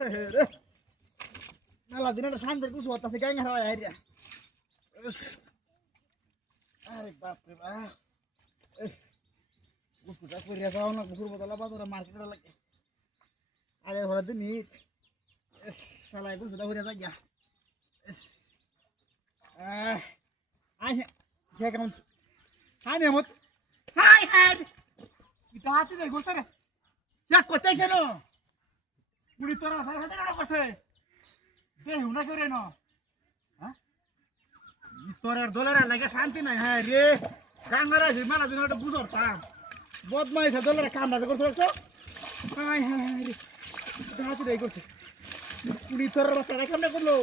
রে নালা দিনটা শান্তির কিছু হতাছে গাঙ্গা হয় আইডিয়া আরে বাপ রে বাপ বুকুটা করিয়া যাও না বুকুর বদলা বাজারে মার্কেটে লাগে আরে হলা দিন নিত শালা বুকুটা করিয়া যাই আই হে কেমন হাই মেমত হাই হাই এটা হাতে দেখ বলতে রে ইয়া কোথায় ছিল পুরি তোরা সারা হাতে না করছে দেহু না করে না হ্যাঁ তোরার দলের লাগে শান্তি নাই হ্যাঁ রে গাঙ্গারা মালা দিন একটা বুঝরতা বদমাইশ দলের কামড়া করছে তো হাই হাই রে হাতে দেখ করছে পুরি তোরার বাচ্চাটা কেমনে করলো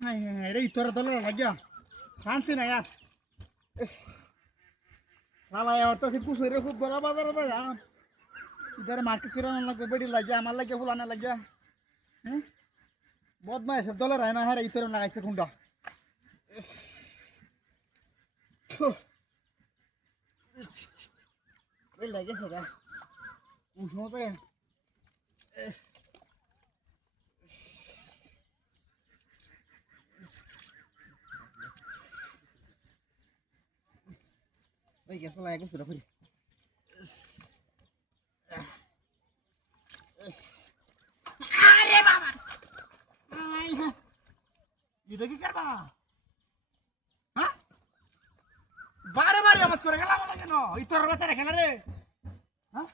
হাই হাই রে তোরা দলের লাগিয়া শান্তি নাই আর সালা অর্থ কুছ রে খুব বড় বাজার দা इधर मार्केट किराना लगे बड़ी लग गया हमारे लगे फुलाने लग गया बहुत मैं सब डॉलर है ना है इधर ना ऐसे खुंडा ये लगे सगा उसमें पे भाई कैसा लगा कुछ फिर अरे बाबा ये কি করবা হ্যাঁ বারে বারে আমত করে গেলাম না কেন এই তোর বাচ্চা খেলা রে হ্যাঁ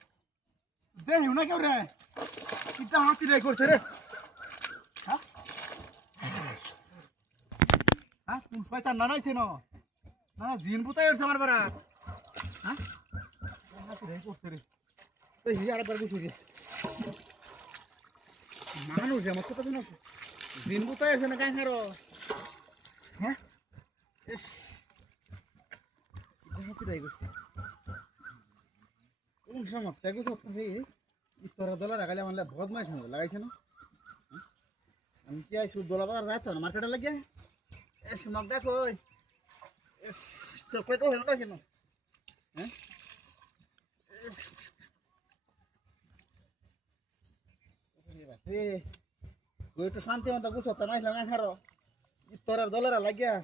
দেহিও না কেউ রে কিটা হাতি রে করছে রে হ্যাঁ হ্যাঁ কোন পয়সা না নাইছে না না জিন বুতাই উঠছে আমার বারা হ্যাঁ হাতি রে করছে রে তো হিয়ার বার কিছু রে মানুষ আমার কথা শুনো দিন বুতাই আছে না গাঙ্গার হ্যাঁ ইস হাতি রে করছে কোন সমস্যা কিছু হচ্ছে তোরা দলা রাখালে আমার বদমাইশ না লাগাইছে না আমি কি আইসু দোলা বাজার যাইতো না মার্কেটে লাগে এস মগ দেখো এস চোখে তো হেলটা কেন হ্যাঁ ওই তো শান্তি মতো গুছতে নাইলাম এখারো তোরার দলেরা লাগিয়া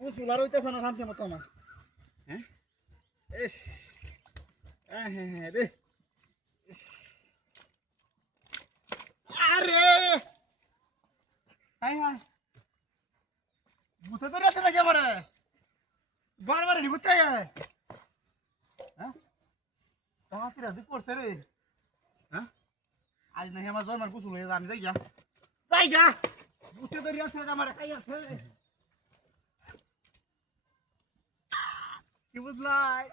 উচুলার হইতেছে না শান্তি মতো না হ্যাঁ এস হ্যাঁ হ্যাঁ রে আরে হাই হাই বুঝতে তো আছে নাকি আমার বারবার বুঝতে হ্যাঁ তাহাতিরা তুই করছে রে হ্যাঁ আজ নাকি আমার জন্মের কুসুল হয়ে আমি যাই গা বুঝতে তো আছে আমার খাই আছে কি বুঝলাই